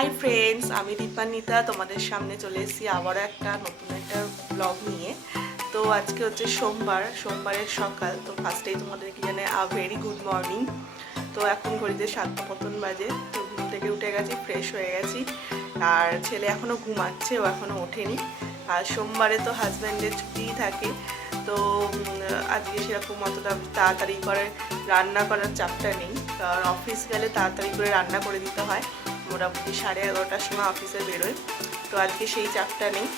Hi friends আমি দীপান্বিতা তোমাদের সামনে চলে এসেছি আবারও একটা নতুন একটা ব্লগ নিয়ে। তো আজকে হচ্ছে সোমবার, সোমবারের সকাল। তো ফার্স্টেই তোমাদেরকে জানে আ ভেরি গুড মর্নিং তো এখন ঘড়িতে সাতটা মতন বাজে। তো ঘুম থেকে উঠে গেছি ফ্রেশ হয়ে গেছি। আর ছেলে এখনও ঘুমাচ্ছে, ও এখনও ওঠেনি। আর সোমবারে তো হাজব্যান্ডের ছুটিই থাকে। তো আজকে সেরকম অতটা তাড়াতাড়ি করে রান্না করার চাপটা নেই। কারণ অফিস গেলে তাড়াতাড়ি করে রান্না করে দিতে হয়। মোটামুটি সাড়ে এগারোটার সময় অফিসে বেরোয় তো আজকে সেই চাপটা নেই।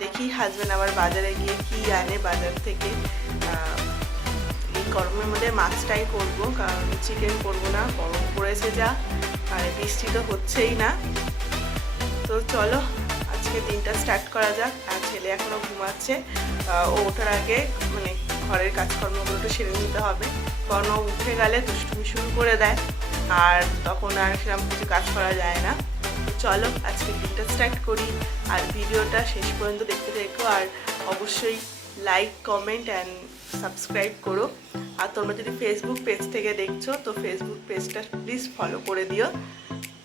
দেখি হাজব্যান্ড আবার বাজারে গিয়ে কি আনে বাজার থেকে। এই গরমের মধ্যে মাছটাই করব, কারণ চিকেন করব না, গরম পড়েছে যা, আর বৃষ্টি তো হচ্ছেই না। তো চলো, আজকে দিনটা স্টার্ট করা যাক। আর ছেলে এখনও ঘুমাচ্ছে। ও ওঠার আগে মানে ঘরের কাজকর্মগুলো সেরে নিতে হবে। কারণ ও উঠে গেলে দুষ্টুমি শুরু করে দেয়। আর তখন আর সেরকম কিছু কাজ করা যায় না। চলো, আজকে দিনটা স্টার্ট করি। আর ভিডিওটা শেষ পর্যন্ত দেখতে থেকো আর অবশ্যই লাইক কমেন্ট অ্যান্ড সাবস্ক্রাইব করো। আর তোমরা যদি ফেসবুক পেজ থেকে দেখছ, তো ফেসবুক পেজটা প্লিজ ফলো করে দিও।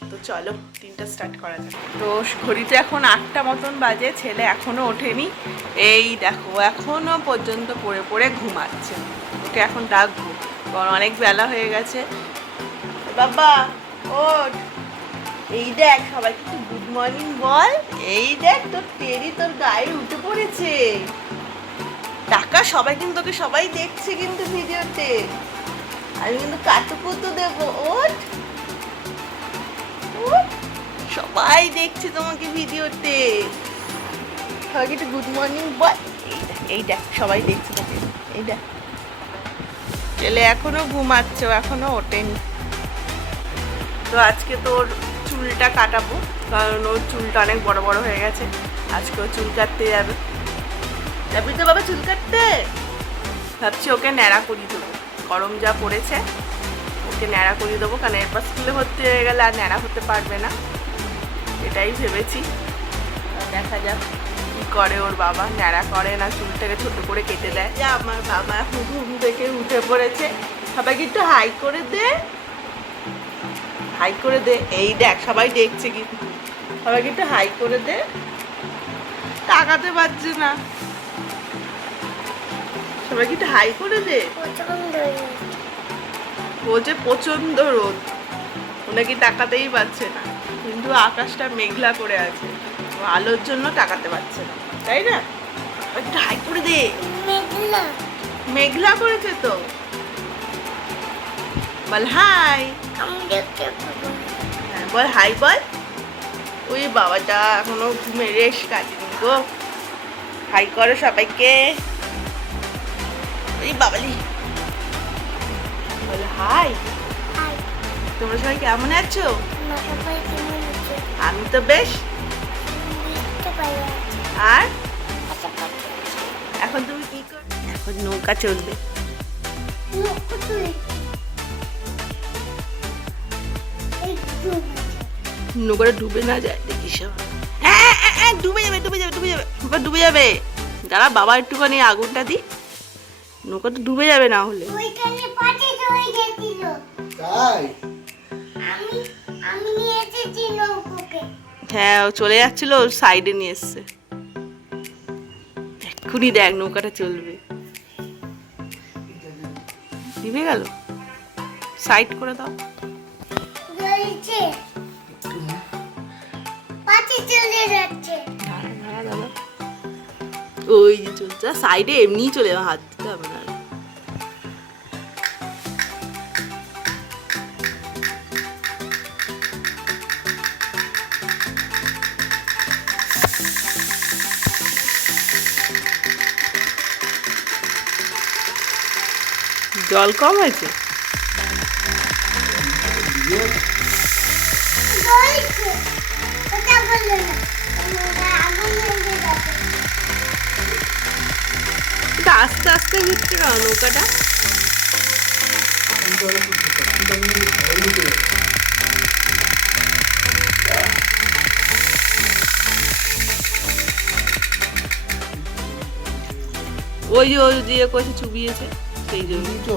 তো চলো তিনটা স্টার্ট করা যাক। তো ঘড়িতে এখন আটটা মতন বাজে, ছেলে এখনও ওঠেনি। এই দেখো এখনও পর্যন্ত পড়ে পড়ে ঘুমাচ্ছে। ওকে এখন ডাকবো, কারণ অনেক বেলা হয়ে গেছে। বাবা ওঠ। এই দেখ সবাইকে একটু গুড মর্নিং বল। এই দেখ তোর টেরি তোর গায়ে উঠে পড়েছে। টাকা সবাই কিন্তু তোকে সবাই দেখছে কিন্তু ভিডিওতে। আমি কিন্তু কাতুকুতু দেবো ওঠ। সবাই দেখছে তোমাকে ভিডিওতে। সবাইকে একটু গুড মর্নিং বল। এই দেখ, সবাই দেখছে তোকে। এই দেখ। ছেলে এখনও ঘুমাচ্ছে এখনও ওঠেনি। তো আজকে তোর চুলটা কাটাবো কারণ ওর চুলটা অনেক বড় বড় হয়ে গেছে। আজকে ও চুল কাটতে যাবে। যাবি তো বাবা চুল কাটতে? ভাবছি ওকে ন্যাড়া করিয়ে দেবো। গরম যা পড়েছে ওকে ন্যাড়া করিয়ে দেবো কারণ এরপর স্কুলে ভর্তি হয়ে গেলে আর ন্যাড়া হতে পারবে না। এটাই ভেবেছি। দেখা যাক কি করে ওর বাবা। ন্যাড়া করে না চুলটাকে ছোট করে কেটে দেয়। যে আমার বাবা এখন ঘুম থেকে উঠে পড়েছে। সবাইকে একটু হাই করে দে। হাই করে দে। এই দেখ সবাই দেখছে কিন্তু। সবাইকে একটু হাই করে দে। তাকাতে পারছে না। সবাইকে একটু হাই করে দে। ও যে প্রচণ্ড রোদ। ওনাকে তাকাতেই পারছে না। কিন্তু আকাশটা মেঘলা করে আছে। আলোর জন্য তাকাতে পারছে না। তাই না? একটু হাই করে দে। মেঘলা করেছে তো। বল হাই। হ্যাঁ বল হাই বল। ওই বাবাটা এখনও ঘুমে রেশ কাটেনি গো হাই করো সবাইকে। ওই বাবালি। বল হাই। তোমরা সবাই কেমন আছো? আমি তো বেশ। আর? এখন তুমি কি কর এখন নৌকা চলবে। নৌকাটা ডুবে না যায়? দেখিস হ্যাঁ, হ্যাঁ, হ্যাঁ, ডুবে যাবে ডুবে যাবে ডুবে যাবে বাবা ডুবে যাবে। দাঁড়া বাবা একটুখানি আগুনটা দি নৌকা তো ডুবে যাবে না হলে। তাই? আমি নিয়ে এসেছি নৌকোকে। হ্যাঁ ও চলে যাচ্ছিল ওর সাইডে নিয়ে এসছে। এক্ষুনি দেখ নৌকাটা চলবে। দিবে গেল? সাইড করে দাও। পাটি চলে যাচ্ছে। ওই যে চলছে, সাইডে এমনিই চলে হাত দিতে হবে না। জল কম হয়েছে? আস্তে আস্তে হচ্ছে কেন নৌকাটা। ওই যে ওই দিয়ে কষে চুবিয়েছে সেই জন্য। তো।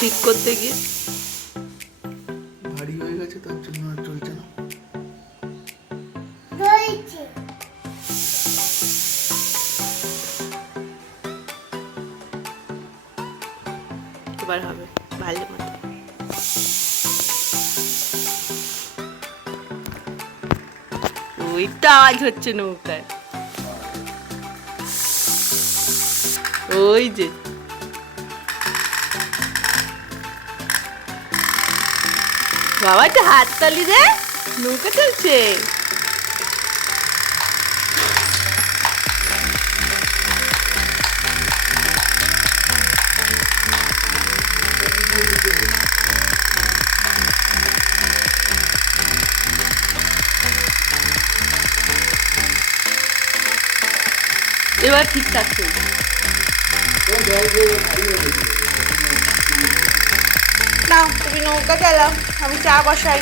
ঠিক করতে গিয়ে। আওয়াজ হচ্ছে নৌকায়। ওই যে। বাবা একটা হাততালি দে। নৌকা চলছে। এবার ঠিকঠাক। নাও তুমি নৌকা চালাও আমি চা বসাই।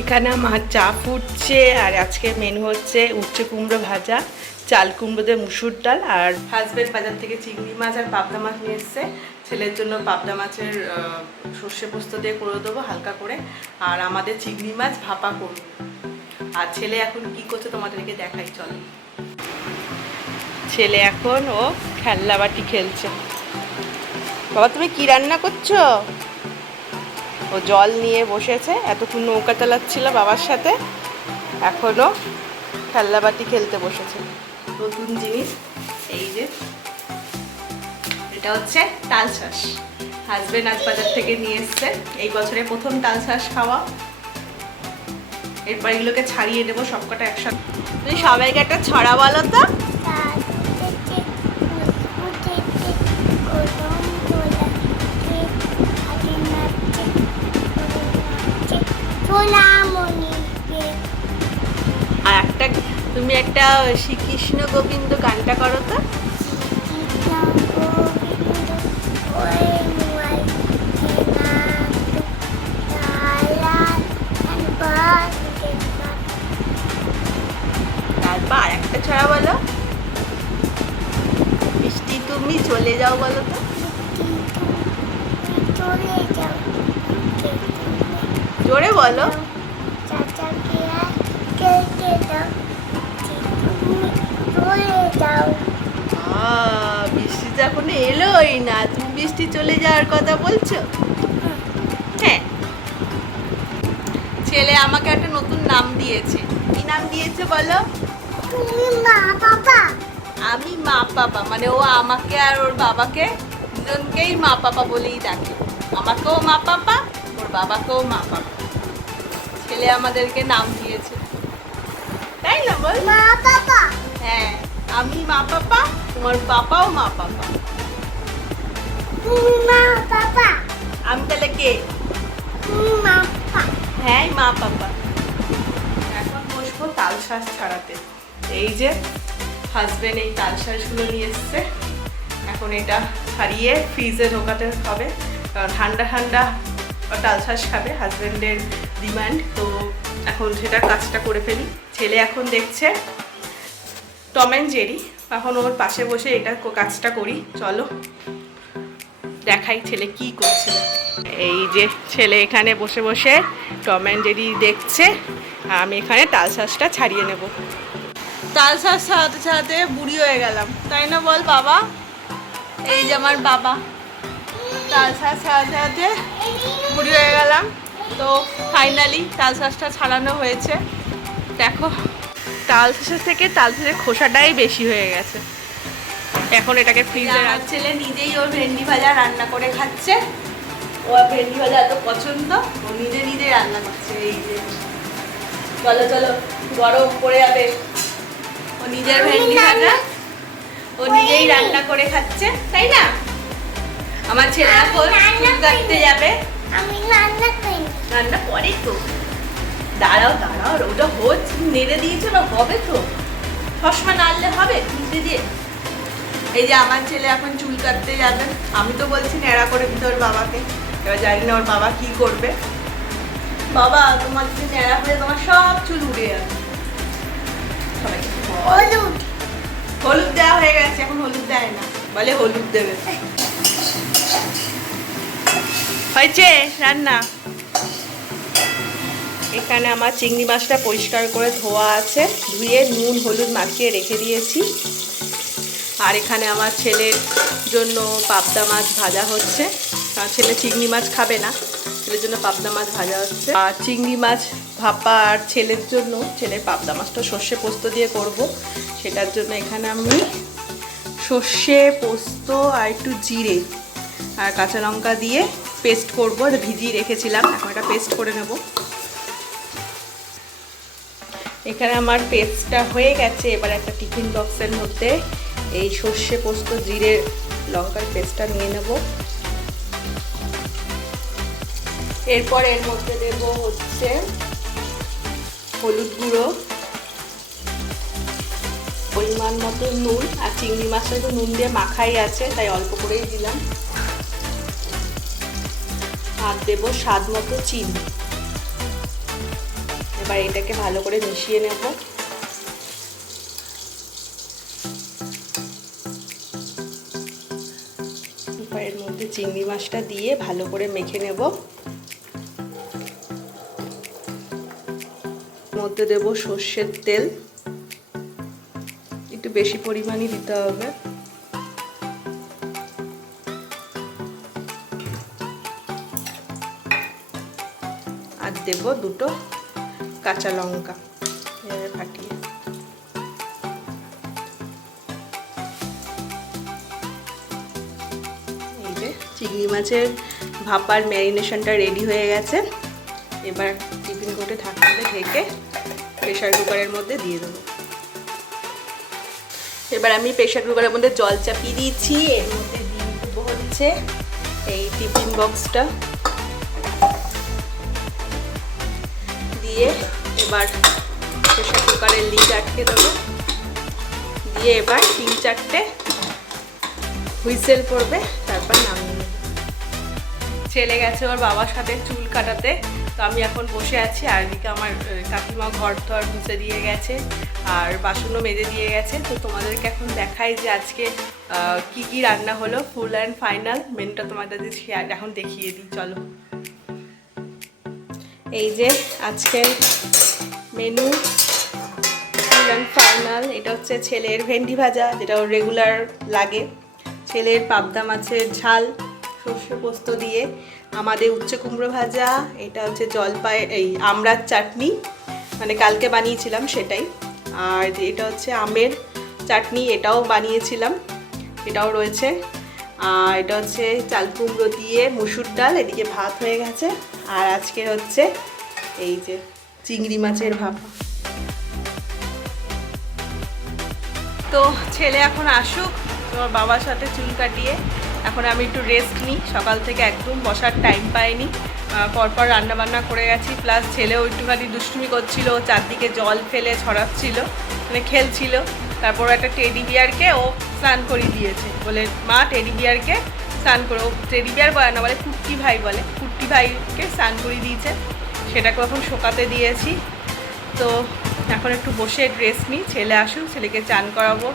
এখানে আমার চা ফুটছে আর আজকে মেনু হচ্ছে উচ্ছে কুমড়ো ভাজা চাল কুমড়ো দিয়ে মুসুর ডাল আর হাজবেন্ড বাজার থেকে চিংড়ি মাছ আর পাবদা মাছ নিয়ে এসছে। ছেলের জন্য পাবদা মাছের সর্ষে পোস্ত দিয়ে করে দেবো হালকা করে আর আমাদের চিংড়ি মাছ ভাপা করব আর ছেলে এখন কি করছে তোমাদেরকে দেখাই, চলো। ছেলে এখন ও খেলনা বাটি খেলছে। বাবা, তুমি কি রান্না করছ? ও জল নিয়ে বসেছে, এতক্ষণ নৌকা চালাচ্ছিল বাবার সাথে। এখনও খেলনাবাটি খেলতে বসেছে। নতুন জিনিস, এই যে। এটা হচ্ছে তাল শাঁস। হাজবেন্ড আজ বাজার থেকে নিয়ে এসছে। এই বছরে প্রথম তাল শাঁস খাওয়া। এরপর এগুলোকে ছাড়িয়ে নেব সবকটা একসাথে। তুমি সবাইকে একটা ছড়া বলো তো। আর একটা, তুমি একটা শ্রীকৃষ্ণ গোবিন্দ গানটা করো তো। ছড়া বলো মিষ্টি, তুমি চলে যাও বলো তো। জোরে বলো। বৃষ্টি তো এখনও এলোই না। তুমি বৃষ্টি চলে যাওয়ার কথা বলছো? হ্যাঁ। ছেলে আমাকে একটা নতুন নাম দিয়েছে। কি নাম দিয়েছে বলো? তুমি মা বাবা। আমি মা পাপা মানে ও আমাকে আর ওর বাবাকে দুজনকেই মা পাপা বলেই ডাকে। আমাকেও মা পাপা ওর বাবাকেও মা পাপা ছেলে আমাদেরকে নাম দিয়েছে। তাই না বল? মা বাবা। হ্যাঁ আমি মা পাপা তোমার বাবাও মা পাপা তুমি মা বাবা। আমি তাহলে কে? তুমি মা বাবা। হ্যাঁ মা পাপা এখন বসবো তাল শ্বাস ছাড়াতে। এই যে হাজবেন্ড এই তাল শ্বাসগুলো নিয়ে এসছে। এখন এটা হারিয়ে ফ্রিজে ঢোকাতে হবে। কারণ ঠান্ডা ঠান্ডা তাল খাবে হাজব্যান্ডের ডিমান্ড তো এখন সেটা কাজটা করে ফেলি। ছেলে এখন দেখছে টম অ্যান্ড জেরি এখন ওর পাশে বসে এটা কাজটা করি। চলো দেখাই ছেলে কি করছে। এই যে ছেলে এখানে বসে বসে টম অ্যান্ড জেরি দেখছে। আমি এখানে তাল শাঁসটা ছাড়িয়ে নেব। তাল শাঁস সাথে ছাড়াতে বুড়ি হয়ে গেলাম। তাই না বল বাবা? এই যে আমার বাবা। তাল শাঁস সাথে ছাড়াতে বুড়ি হয়ে গেলাম। তো ফাইনালি তাল শাঁসটা ছাড়ানো হয়েছে। দেখো তাল শাঁসের থেকে তাল শাঁসের খোসাটাই বেশি হয়ে গেছে। এখন এটাকে ফ্রিজে রাখ ছেলে নিজেই ওর ভেন্ডি ভাজা রান্না করে খাচ্ছে। ও ভেন্ডি ভাজা এত পছন্দ ও নিজে নিজে রান্না করছে। এই যে চলো চলো গরম পড়ে যাবে। ও নিজের ভেন্ডি ভাজা ও নিজেই রান্না করে খাচ্ছে তাই না? আমার ছেলে এখন কাটতে যাবে। আমি রান্না করি রান্না পরে তো। দাঁড়াও দাঁড়াও ওটা হচ্ছে নেড়ে দিয়েছ না হবে তো। চশমা নাড়লে হবে খুঁজতে দিয়ে এই যে আমার ছেলে এখন চুল কাটতে যাবে। আমি তো বলছি ন্যাড়া করে দিতে ওর বাবাকে। এবার জানি না ওর বাবা কি করবে। বাবা তোমার যদি ন্যাড়া হয়ে তোমার সব চুল উড়ে যাবে। সবাইকে। বল। হলুদ। হলুদ দেওয়া হয়ে গেছে, এখন হলুদ দেয় না। বলে হলুদ দেবে। হয়েছে রান্না। এখানে আমার চিংড়ি মাছটা পরিষ্কার করে ধোয়া আছে। ধুয়ে নুন, হলুদ মাখিয়ে রেখে দিয়েছি। আর এখানে আমার ছেলের জন্য পাবদা মাছ ভাজা হচ্ছে। কারণ ছেলে চিংড়ি মাছ খাবে না। ছেলের জন্য পাবদা মাছ ভাজা হচ্ছে। আর চিংড়ি মাছ ভাপা আর ছেলের জন্য, ছেলের পাবদা মাছটা সর্ষে পোস্ত দিয়ে করব। সেটার জন্য এখানে আমি সর্ষে পোস্ত আর একটু জিরে আর কাঁচা লঙ্কা দিয়ে পেস্ট করব। ভিজিয়ে রেখেছিলাম, এখন এটা পেস্ট করে নেব। এখানে আমার পেস্টটা হয়ে গেছে, এবার একটা টিফিন বক্সের মধ্যে এই সর্ষে পোস্ত, জিরে, লঙ্কার পেস্টটা নিয়ে নেব। এরপর এর মধ্যে দেব হচ্ছে হলুদ গুঁড়ো, পরিমাণ মতো নুন আর চিংড়ি মাছটা তো নুন দিয়ে মাখাই আছে, তাই অল্প করেই দিলাম। আর দেব স্বাদ মতো চিনি। এবার এটাকে ভালো করে মিশিয়ে নেব। এর মধ্যে চিংড়ি মাছটা দিয়ে ভালো করে মেখে নেব। মধ্যে দেব সর্ষের তেল। একটু বেশি পরিমাণই দিতে হবে। আর দেব দুটো কাঁচা লঙ্কা ফাটিয়ে। এই যে চিংড়ি মাছের ভাপার ম্যারিনেশনটা রেডি হয়ে গেছে। এবার টিফিন কোটে ঢাকনাতে ঢেকে প্রেশার কুকারের মধ্যে দিয়ে দেবো। এবার আমি প্রেশার কুকারের মধ্যে জল চাপিয়ে দিয়েছি, এর মধ্যে দিয়ে হচ্ছে এই টিফিন বক্সটা দিয়ে এবার প্রেশার কুকারের লিড আটকে দেবো। দিয়ে এবার তিন চারটে হুইসেল পড়বে। ছেলে গেছে ওর বাবার সাথে চুল কাটাতে, তো আমি এখন বসে আছি। আর এদিকে আমার কাকিমা ঘর থর মুছে দিয়ে গেছে, আর বাসনও মেজে দিয়ে গেছে। তো তোমাদেরকে এখন দেখাই যে আজকে কি কি রান্না হলো ফুল অ্যান্ড ফাইনাল মেনুটা তোমাদের এখন দেখিয়ে দিই, চলো। এই যে আজকের মেনু ফুল অ্যান্ড ফাইনাল এটা হচ্ছে ছেলের ভেন্ডি ভাজা, যেটা ওর রেগুলার লাগে। ছেলের পাবদা মাছের ঝাল। সর্ষে পোস্ত দিয়ে আমাদের উচ্ছে কুমড়ো ভাজা, এটা হচ্ছে জলপাই এই আমড়ার চাটনি। মানে কালকে বানিয়েছিলাম সেটাই। আর এটা হচ্ছে আমের চাটনি, এটাও বানিয়েছিলাম। এটাও রয়েছে। আর এটা হচ্ছে চাল কুমড়ো দিয়ে মুসুর ডাল, এদিকে ভাত হয়ে গেছে। আর আজকে হচ্ছে এই যে চিংড়ি মাছের ভাপা তো ছেলে এখন আসুক, তোমার বাবার সাথে চুল কাটিয়ে। এখন আমি একটু রেস্ট নিই। সকাল থেকে একদম বসার টাইম পাইনি। পরপর রান্নাবান্না করে গেছি। প্লাস ছেলেও একটুখানি দুষ্টুমি করছিল, চারদিকে জল ফেলে ছড়াচ্ছিল মানে খেলছিল। তারপর একটা টেডি বিয়ারকে ও স্নান করিয়ে দিয়েছে। বলে, মা টেডি বিয়ারকে স্নান করে। ও টেডি বিয়ার বলে না, বলে কুট্টি ভাই বলে। কুট্টি ভাইকে স্নান করিয়ে দিয়েছে। সেটাকে এখন শোকাতে দিয়েছি। তো এখন একটু বসে রেস্ট নিই। ছেলে আসুক, ছেলেকে চান করাবো।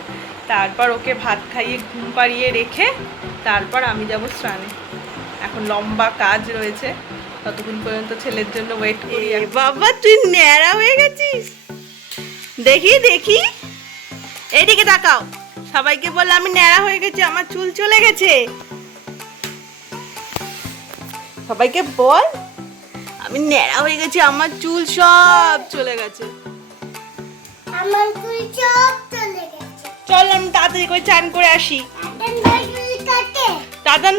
তারপর ওকে ভাত খাইয়ে ঘুম পাড়িয়ে রেখে তারপর আমি যাব স্নানে। এখন লম্বা কাজ রয়েছে ততক্ষণ পর্যন্ত ছেলের জন্য ওয়েট করি। বাবা তুই ন্যাড়া হয়ে গেছিস। দেখি দেখি। এইদিকে তাকাও। সবাইকে বলে আমি ন্যাড়া হয়ে গেছি আমার চুল চলে গেছে। সবাইকে বল আমি ন্যাড়া হয়ে গেছি আমার চুল সব চলে গেছে। আমার চুল সব চলে আমি তাড়াতাড়ি করে চান করে আসি। এখন ভাই চুল কাটে। দাদান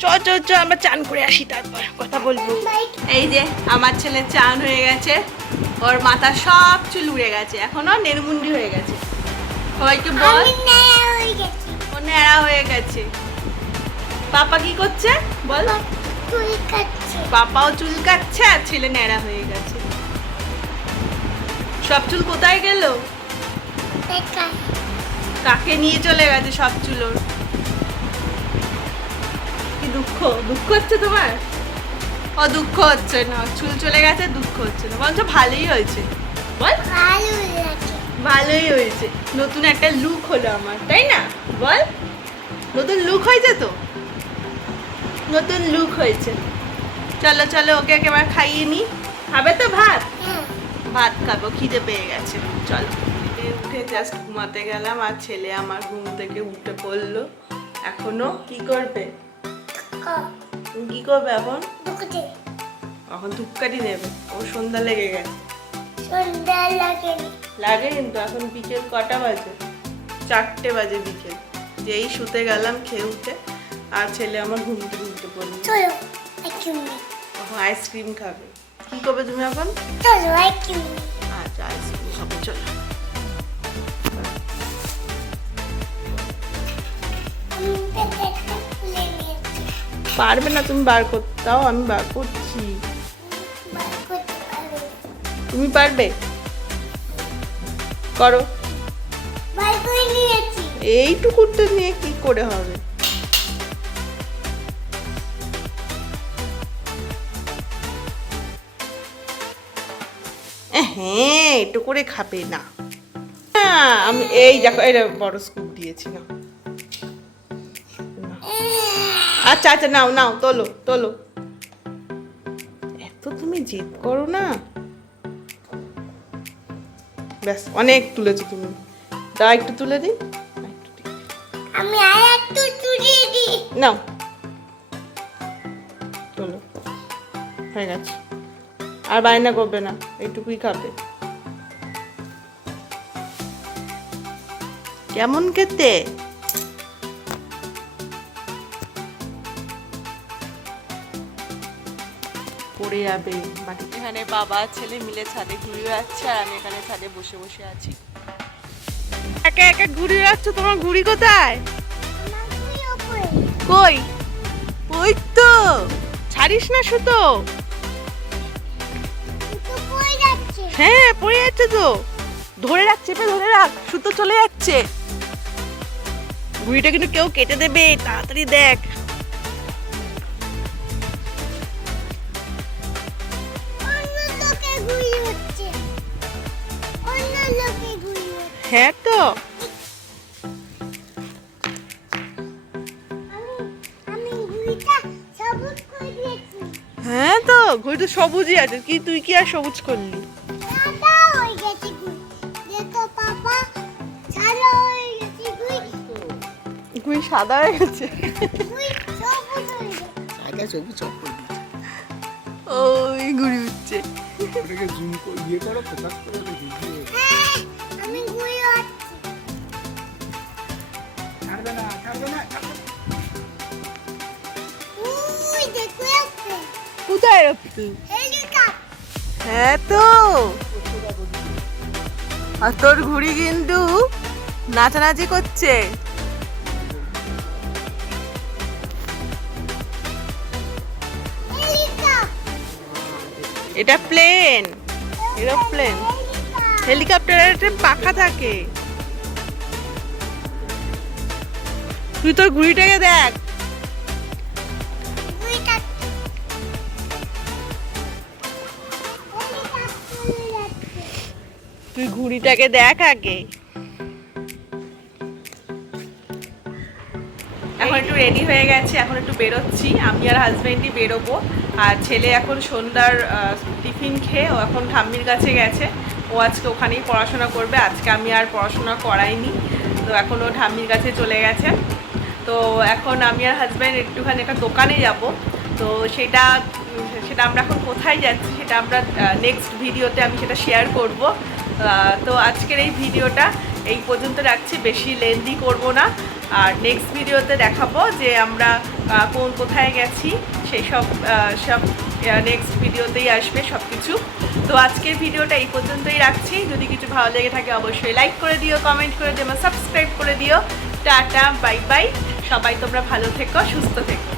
চ চ চ আমরা চান করে আসি তারপর কথা বলব। এই যে আমার ছেলে চান হয়ে গেছে। ওর মাথা সব চুল উড়ে গেছে। এখনও নেরমুন্ডি হয়ে গেছে। সবাইকে বল। ও ন্যাড়া হয়ে গেছে। পাপা কি করছে? বল। চুল পাপাও চুল কাটছে আর ছেলে ন্যাড়া হয়ে গেছে। সব চুল কোথায় গেল? কাকে নিয়ে চলে গেছে সব চুলোর? কি দুঃখ? দুঃখ হচ্ছে তোমার? ও দুঃখ হচ্ছে না। চুল চলে গেছে দুঃখ হচ্ছে না। বলছো ভালোই হয়েছে। বল। ভালোই হয়েছে। নতুন একটা লুক হলো আমার তাই না? বল। নতুন লুক হয়েছে তো? নতুন লুক হয়েছে। চলো চলো ওকে একেবারে খাইয়ে নি। খাবে তো ভাত? হ্যাঁ। ভাত খাব খিদে পেয়ে গেছে। চলো। খেয়ে উঠে জাস্ট ঘুমাতে গেলাম আর ছেলে আমার ঘুম থেকে উঠে পড়ল। এখনও কি করবে? কি। করবে এখন? এখন ধূপকাঠি নেবে। ও সন্ধ্যা লেগে গেছে। সন্ধ্যা লাগে লাগে কিন্তু এখন বিকেল কটা বাজে? চারটে বাজে বিকেল। যেই শুতে গেলাম খেয়ে উঠে আর ছেলে আমার ঘুম থেকে উঠে পড়ল। চলো এখন আইসক্রিম খাবে। কি করবে তুমি এখন? চলো আচ্ছা আইসক্রিম খাবে চলো। পারবে না তুমি বার করতে তাও আমি বার করছি। তুমি পারবে? করো। এইটুকুতে নিয়ে কি করে হবে? হ্যাঁ একটু করে খাবে না। না, আমি এই দেখো এটা বড় স্কুপ দিয়েছি না আচ্ছা আচ্ছা নাও নাও তোলো তোলো। এত তুমি জেদ করো না। ব্যাস অনেক তুলেছো তুমি। দা একটু তুলে দিই। আমি আর একটু চুরিয়ে দিই। নাও। তোলো। হয়ে গেছে। আর বায়না করবে না এইটুকুই খাবে। কেমন খেতে? পড়ে যাবে। মাটিতে এখানে বাবা ছেলে মিলে ছাদে ঘুরে যাচ্ছে আর আমি এখানে ছাদে বসে বসে আছি। একা একা ঘুরে যাচ্ছ তোমার ঘুড়ি কোথায়? কই? ওই তো। ছাড়িস না সুতো। হ্যাঁ পড়ে যাচ্ছে তো। ধরে রাখ চেপে ধরে রাখ সুতো চলে যাচ্ছে। ঘুড়িটা কিন্তু কেউ কেটে দেবে তাড়াতাড়ি দেখ। হ্যাঁ তো হ্যাঁ তো ঘুড়ি তো সবুজই আছে। কি তুই কি আর সবুজ করলি? সাদা ঘুড়ি সাদা হয়ে গেছে। সাদা সবুজ ওই ঘুড়ি উঠছে। জুম করে ইয়ে করো ফোকাস করে হেলিকপ্টার হ্যাঁ তো। আর তোর ঘুড়ি কিন্তু নাচানাচি করছে। এটা প্লেন এরোপ্লেন হেলিকপ্টার হেলিকপ্টারের একটা পাখা থাকে। তুই তোর ঘুড়িটাকে দেখ। তুই ঘুড়িটাকে দেখ আগে। এখন একটু রেডি হয়ে গেছে, এখন একটু বেরোচ্ছি। আমি আর হাজব্যান্ডই বেরোবো। আর ছেলে এখন সন্ধ্যার টিফিন খেয়ে ও এখন ঠাম্মির কাছে গেছে। ও আজকে ওখানেই পড়াশোনা করবে। আজকে আমি আর পড়াশোনা করাইনি। তো এখন ও ঠাম্মির কাছে চলে গেছে। তো এখন আমি আর হাজব্যান্ড একটুখানি একটা দোকানে যাব। তো সেটা সেটা আমরা এখন কোথায় যাচ্ছি, সেটা আমরা নেক্সট ভিডিওতে আমি সেটা শেয়ার করব। তো আজকের এই ভিডিওটা এই পর্যন্ত রাখছি। বেশি লেন্দি করব না। আর নেক্সট ভিডিওতে দেখাবো যে আমরা কোন কোথায় গেছি। সেই সব সব নেক্সট ভিডিওতেই আসবে সব কিছু তো আজকের ভিডিওটা এই পর্যন্তই রাখছি। যদি কিছু ভালো লেগে থাকে অবশ্যই লাইক করে দিও কমেন্ট করে দিও সাবস্ক্রাইব করে দিও। টাটা বাই বাই সবাই তোমরা ভালো থেকো, সুস্থ থেকো.